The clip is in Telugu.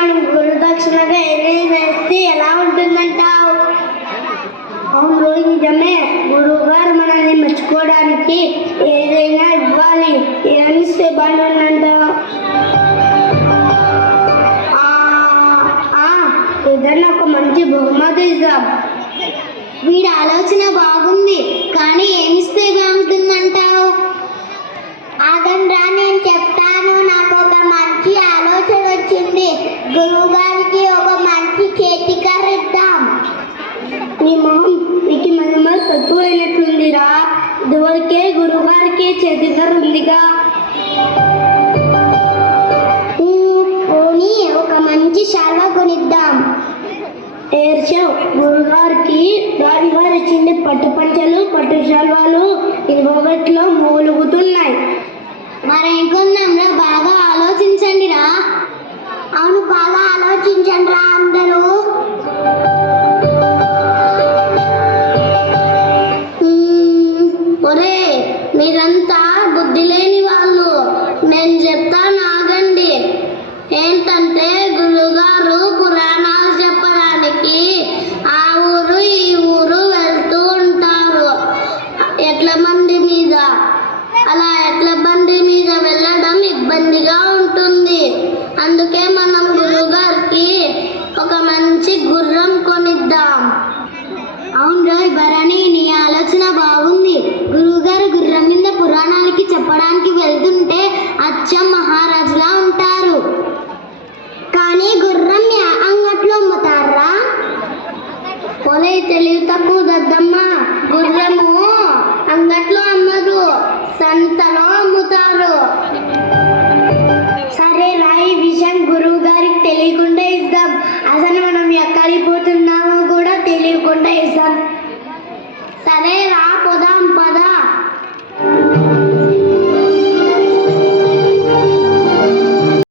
మనం గురుదక్షిణగా ఏదైనా వేస్తే ఎలా ఉంటుందంటావు? అవును నిజమే, గురువు గారు మనల్ని మెచ్చుకోవడానికి ఏదైనా ఇవ్వాలి. ఏమిస్తే బాగుందంటావు? ఏదైనా ఒక మంచి బహుమతి ఇద్దాం. వీడి ఆలోచన బాగుంది, కానీ ఏమిస్తే బాగుంటుందంటావు? ఆగండ్రా, నేను చెప్తాను. నాకు ఒక మంచి ఆలోచన వచ్చింది. గురువు గారికి ఒక మంచి చేతికర్ర ఇద్దాం. నీ మొహం నీకు మహిమ తక్కువైనట్లుందిరా. ఇదివరకే గురువు గారికి చేతికర్ర ఉందిగా. పోనీ ఒక మంచి శాల్వా కొనిద్దాం. ఏర్చావు, గురుగారికి రాజుగారు ఇచ్చింది పట్టు పంచలు పట్టు శాల్వాలు ఇంకొకట్లో మూలుగుతున్నాయి. మరేం కొందాంరా? బాగా ఆలోచించండి రా. అవును, బాగా ఆలోచించండి రా అందరూ. ఒరే, మీరంతా బుద్ధి లేని వాళ్ళు. నేను చెప్తాను, ఆగండి. ఏంటంటే గురుగారు పురాణాలు చెప్పడానికి ఆ ఊరు ఈ ఊరు వెళ్తూ ఉంటారు ఎడ్ల బండి మీద. అలా ఎడ్ల బండి మీద వెళ్ళడం ఇబ్బందిగా ఉంటుంది. అందుకే మనం గురుగారికి ఒక మంచి గుర్రం కొనిద్దాం. అవును రోయ్ భరణి, నీ ఆలోచన బాగుంది. గురువుగారు గుర్రం మీద పురాణాలకి చెప్పడానికి వెళ్తుంటే అచ్చం మహారాజులా ఉంటారు. కానీ గుర్రం అంగట్లో అమ్ముతారా? ఒలే తెలివి తక్కువ దద్దమ్మ, గుర్రము అంగట్లో అమ్మదు, సంతలో అమ్ముతారు. సరే రాయి విషయం గురువు గారికి తెలియకుండా ఇద్దాం. అసలు మనం ఎక్కడికి పోతున్నామో కూడా తెలియకుండా ఇద్దాం. సరే రా,